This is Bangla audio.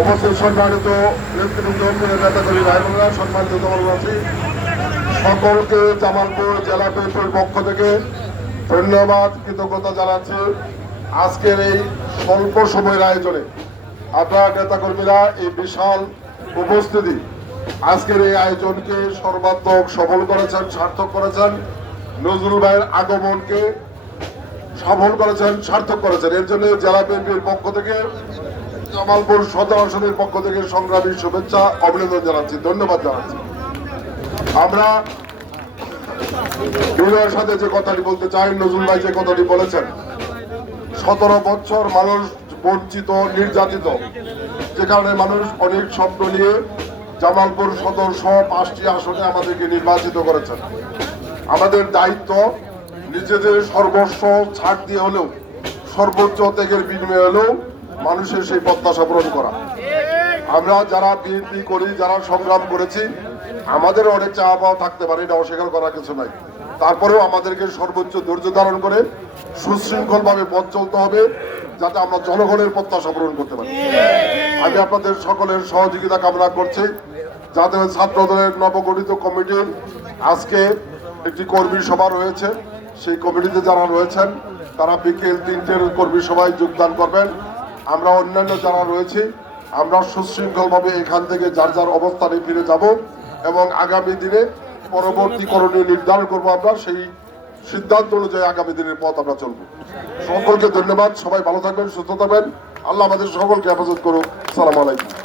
উপস্থিত সম্মানিত নেতৃবৃন্দ, নেতাকর্মী ভাই বোনেরা, সম্মানিত দলবাসী, সকলকে জামালপুর জেলা বিএনপির পক্ষ থেকে ধন্যবাদ, কৃতজ্ঞতা জানাচ্ছি। আজকের এই স্বল্প সময়ের আয়োজনে আপনারা নেতাকর্মীরা এই বিশাল উপস্থিতি, আজকের এই আয়োজনকে সর্বাত্মক সফল করেছেন, সার্থক করেছেন। নজরুল ভাইয়ের আগমনকে সফল করেছেন, সার্থক করেছেন। এর জন্য জেলা বিএনপির পক্ষ থেকে, জামালপুর সদর আসনের পক্ষ থেকে সংগ্রামী শুভেচ্ছা, অভিনন্দন জানাচ্ছি, ধন্যবাদ জানাচ্ছি। আমরা বিনয়ের সাথে যে কথাটি বলতে চাই, নজরুল ভাই যে কথাটি বলেছেন, 17 বছর মানুষ বঞ্চিত, নির্যাতিত, যে কারণে মানুষ অনেক স্বপ্ন নিয়ে জামালপুর সদর সহ 5টি আসনে আমাদেরকে নির্বাচিত করেছেন। আমাদের দায়িত্ব নিজেদের সর্বস্ব ছাড় দিয়ে হলেও, সর্বোচ্চ ত্যাগের বিনিময়ে হলেও মানুষের সেই প্রত্যাশা পূরণ করা। আমরা যারা বিএনপি করি, যারা সংগ্রাম করেছি, আমাদের অনেক চাওয়া পাওয়া থাকতে পারে, এটা অস্বীকার করার কিছু নাই। তারপরেও আমাদেরকে সর্বোচ্চ ধৈর্য ধারণ করে সুশৃঙ্খল ভাবে পথ চলতে হবে, যাতে আমরা জনগণের প্রত্যাশা পূরণ করতে পারি। আমি আপনাদের সকলের সহযোগিতা কামনা করছি, যাতে ছাত্র দলের নবগঠিত কমিটির আজকে একটি কর্মী সভা রয়েছে। সেই কমিটিতে যারা রয়েছেন তারা বিকেল 3টের কর্মী সভায় যোগদান করবেন। আমরা অন্যান্য যারা রয়েছি, আমরা সুশৃঙ্খলভাবে এখান থেকে যার যার অবস্থানে ফিরে যাব এবং আগামী দিনে পরবর্তী করণীয় নির্ধারণ করবো। আমরা সেই সিদ্ধান্ত অনুযায়ী আগামী দিনের পথ আমরা চলবো। সকলকে ধন্যবাদ, সবাই ভালো থাকবেন, সুস্থ থাকবেন, আল্লাহ আমাদের সকলকে হেফাজত করুক। আসসালামু আলাইকুম।